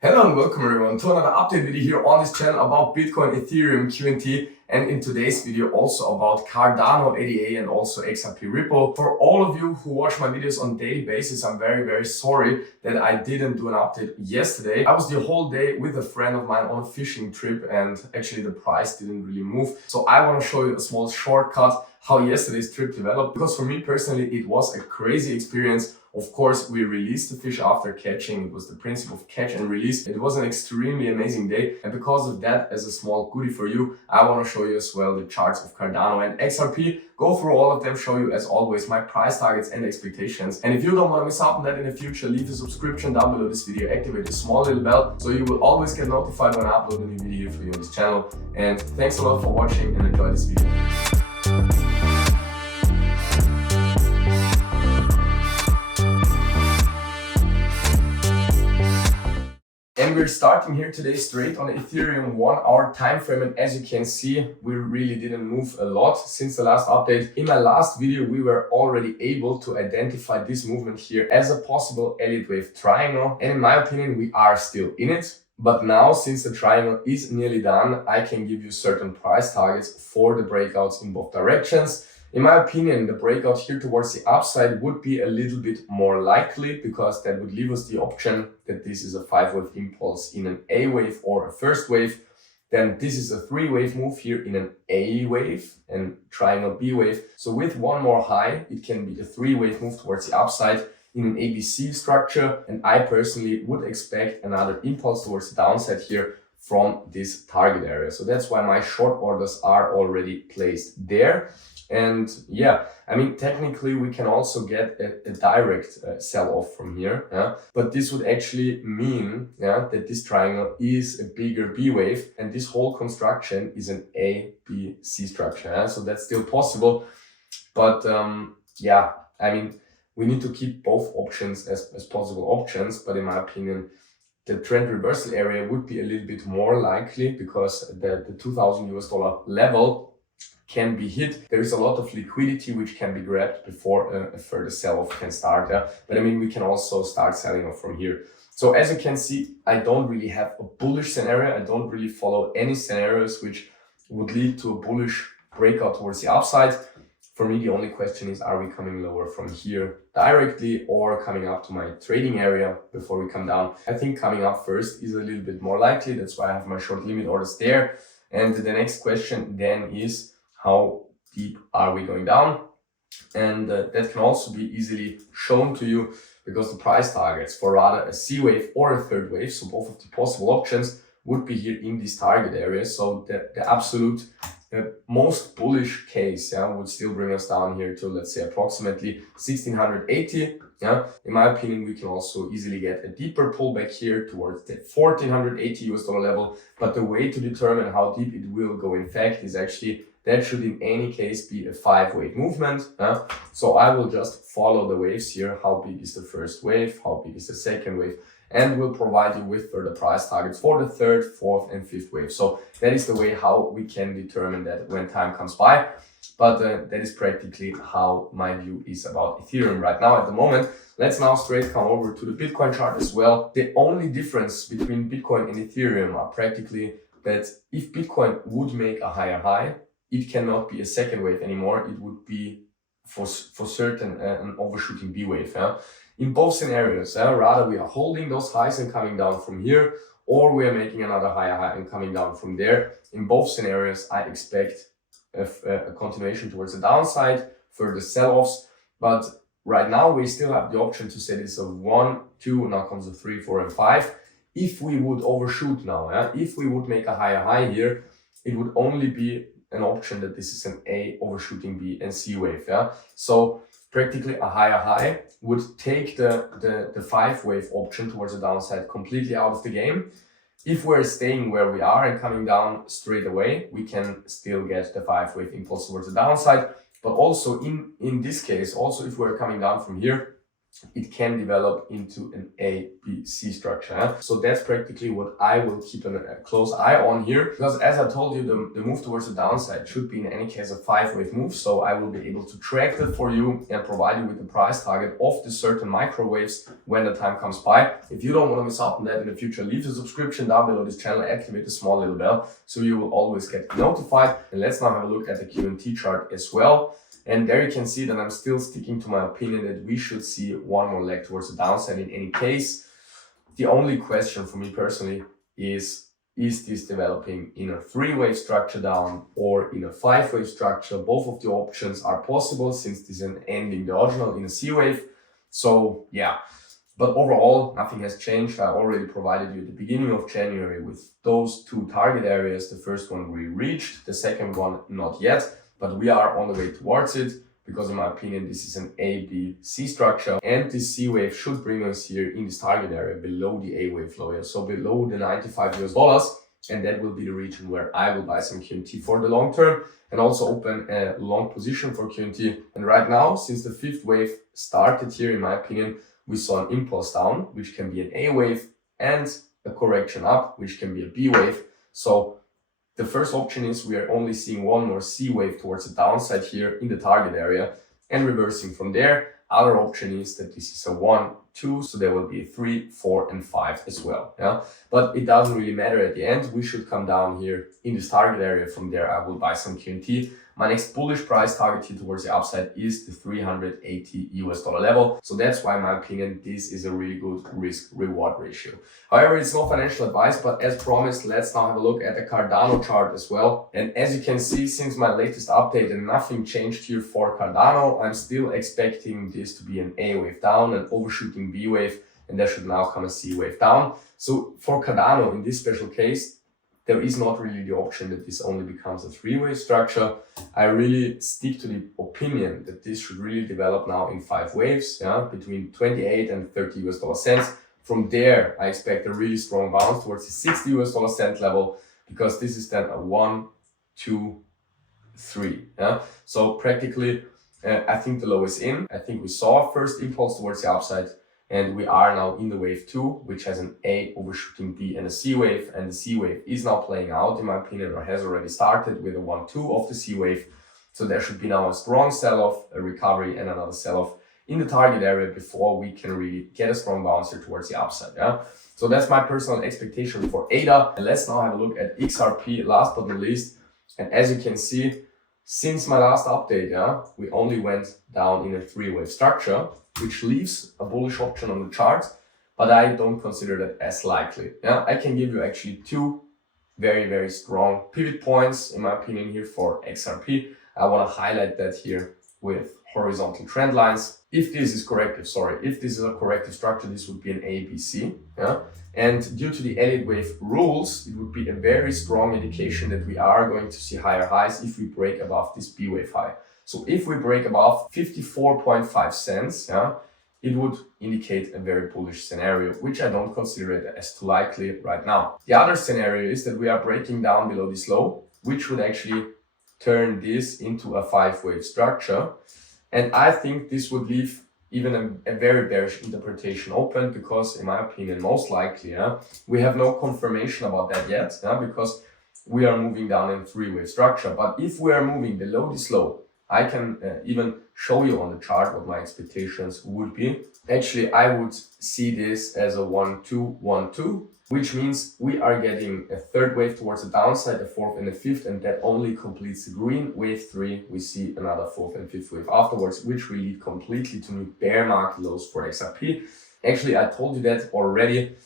Hello and welcome everyone to another update video here on this channel about Bitcoin, Ethereum, QNT, and in today's video also about Cardano, ADA, and also XRP Ripple. For all of you who watch my videos on a daily basis, I'm very sorry that I didn't do an update yesterday. I was the whole day with a friend of mine on a fishing trip and actually the price didn't really move. So I want to show you a small shortcut how yesterday's trip developed, because for me personally it was a crazy experience. Of course, we released the fish after catching. It was the principle of catch and release. It was an extremely amazing day. And because of that, as a small goodie for you, I want to show you as well the charts of Cardano and XRP. Go through all of them, show you as always my price targets and expectations. And if you don't want to miss out on that in the future, leave a subscription down below this video, activate the small little bell so you will always get notified when I upload a new video for you on this channel. And thanks a lot for watching and enjoy this video. And we're starting here today straight on the Ethereum 1 hour time frame, and as you can see, we really didn't move a lot since the last update. In my last video, we were already able to identify this movement here as a possible Elliott wave triangle, and in my opinion, we are still in it. But now, since the triangle is nearly done, I can give you certain price targets for the breakouts in both directions. In my opinion, the breakout here towards the upside would be a little bit more likely, because that would leave us the option that this is a 5-wave impulse in an A wave or a first wave. Then this is a 3-wave move here in an A wave and triangle B wave. So with one more high, it can be a 3-wave move towards the upside in an ABC structure. And I personally would expect another impulse towards the downside here from this target area. So that's why my short orders are already placed there. And yeah, I mean, technically we can also get a direct sell-off from here, but this would actually mean that this triangle is a bigger B wave, and this whole construction is an A, B, C structure. So that's still possible, but yeah, I mean, we need to keep both options as possible options, but in my opinion, the trend reversal area would be a little bit more likely, because the $2,000 level can be hit. There is a lot of liquidity which can be grabbed before a further sell-off can start. But I mean, we can also start selling off from here. So as you can see, I don't really have a bullish scenario. I don't really follow any scenarios which would lead to a bullish breakout towards the upside. For me, the only question is, are we coming lower from here directly or coming up to my trading area before we come down? I think coming up first is a little bit more likely. That's why I have my short limit orders there. And the next question then is, how deep are we going down? And that can also be easily shown to you, because the price targets for rather a C wave or a third wave, so both of the possible options, would be here in this target area. So the absolute most bullish case would still bring us down here to, let's say, approximately 1680. In my opinion, we can also easily get a deeper pullback here towards the $1,480 level. But the way to determine how deep it will go, in fact, is actually that should in any case be a 5-wave movement. So I will just follow the waves here. How big is the first wave? How big is the second wave? And we'll provide you with further price targets for the third, fourth, and fifth wave. So that is the way how we can determine that when time comes by. But that is practically how my view is about Ethereum right now at the moment. Let's now straight come over to the Bitcoin chart as well. The only difference between Bitcoin and Ethereum are practically that if Bitcoin would make a higher high, it cannot be a second wave anymore. It would be for certain an overshooting B wave. In both scenarios, rather we are holding those highs and coming down from here, or we are making another higher high and coming down from there. In both scenarios, I expect a continuation towards the downside, further sell-offs. But right now, we still have the option to say this of 1, 2, now comes a 3, 4, and 5. If we would overshoot now, if we would make a higher high here, it would only be an option that this is an A overshooting B and C wave. So practically a higher high would take the 5-wave option towards the downside completely out of the game. If we're staying where we are and coming down straight away, we can still get the 5-wave impulse towards the downside. But also in this case, also if we're coming down from here, it can develop into an A, B, C structure. So that's practically what I will keep a close eye on here, because as I told you, the move towards the downside should be in any case a 5-wave move. So I will be able to track that for you and provide you with the price target of the certain microwaves when the time comes by. If you don't want to miss out on that in the future, leave a subscription down below this channel, activate the small little bell so you will always get notified. And let's now have a look at the QNT chart as well. And there you can see that I'm still sticking to my opinion that we should see one more leg towards the downside in any case. The only question for me personally is this developing in a 3-wave structure down or in a 5-wave structure? Both of the options are possible since this is an ending diagonal in a C-wave. So yeah, but overall, nothing has changed. I already provided you at the beginning of January with those 2 target areas. The first one we reached, the second one not yet. But we are on the way towards it because in my opinion, this is an A, B, C structure. And this C wave should bring us here in this target area below the A wave low, so below the $95. And that will be the region where I will buy some QNT for the long term and also open a long position for QNT. And right now, since the 5th wave started here, in my opinion, we saw an impulse down, which can be an A wave, and a correction up, which can be a B wave. So the first option is we are only seeing one more C wave towards the downside here in the target area and reversing from there. Other option is that this is a 1, 2, so there will be a 3, 4, and 5 as well. Yeah, but it doesn't really matter at the end. We should come down here in this target area. From there, I will buy some QNT. My next bullish price target here towards the upside is the $380 level. So that's why, in my opinion, this is a really good risk-reward ratio. However, it's no financial advice, but as promised, let's now have a look at the Cardano chart as well. And as you can see, since my latest update, and nothing changed here for Cardano, I'm still expecting this to be an A wave down, an overshooting B wave, and there should now come a C wave down. So for Cardano, in this special case, there is not really the option that this only becomes a 3-wave structure. I really stick to the opinion that this should really develop now in 5 waves, yeah, between 28 and 30 US cents. From there, I expect a really strong bounce towards the 60 US cent level, because this is then a 1, 2, 3. Yeah? So practically, I think the low is in. I think we saw a first impulse towards the upside. And we are now in the wave 2, which has an A overshooting B and a C wave. And the C wave is now playing out, in my opinion, or has already started with a 1, 2 of the C wave. So there should be now a strong sell-off, a recovery, and another sell-off in the target area before we can really get a strong bounce here towards the upside. Yeah. So that's my personal expectation for ADA. And let's now have a look at XRP, last but not least. And as you can see, since my last update, yeah, we only went down in a 3-wave structure, which leaves a bullish option on the chart, but I don't consider that as likely. Yeah, I can give you actually 2 very, very strong pivot points, in my opinion, here for XRP. I want to highlight that here with horizontal trend lines. If this is corrective, if this is a corrective structure, this would be an ABC. Yeah, and due to the Elliott wave rules, it would be a very strong indication that we are going to see higher highs if we break above this B wave high. So if we break above 54.5 cents, yeah, it would indicate a very bullish scenario, which I don't consider it as too likely right now. The other scenario is that we are breaking down below this low, which would actually turn this into a 5-wave structure. And I think this would leave even a very bearish interpretation open, because in my opinion, most likely, yeah, we have no confirmation about that yet, yeah, because we are moving down in a 3-wave structure. But if we are moving below this low, I can even show you on the chart what my expectations would be. Actually, I would see this as a 1, 2, 1, 2, which means we are getting a 3rd wave towards the downside, a 4th and a 5th, and that only completes the green. Wave 3, we see another 4th and 5th wave afterwards, which will lead completely to new bear market lows for XRP. Actually, I told you that already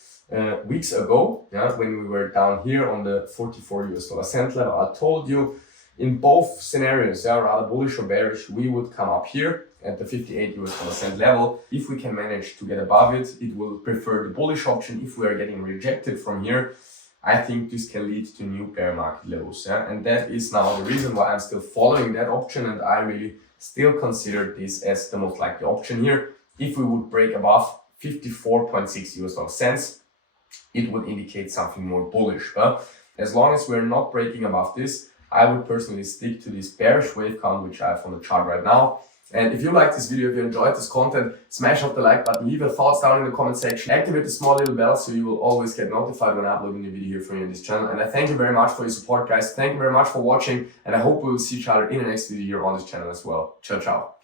weeks ago, yeah, when we were down here on the 44 US cent level. I told you in both scenarios, yeah, rather bullish or bearish, we would come up here at the 58 US cent level. If we can manage to get above it, it will prefer the bullish option. If we are getting rejected from here, I think this can lead to new bear market lows. Yeah? And that is now the reason why I'm still following that option, and I really still consider this as the most likely option here. If we would break above 54.6 US cents, it would indicate something more bullish. But as long as we're not breaking above this, I would personally stick to this bearish wave count, which I have on the chart right now. And if you like this video, if you enjoyed this content, smash off the like button, leave your thoughts down in the comment section, activate the small little bell so you will always get notified when I upload a new video here for you on this channel. And I thank you very much for your support, guys. Thank you very much for watching, and I hope we will see each other in the next video here on this channel as well. Ciao, ciao.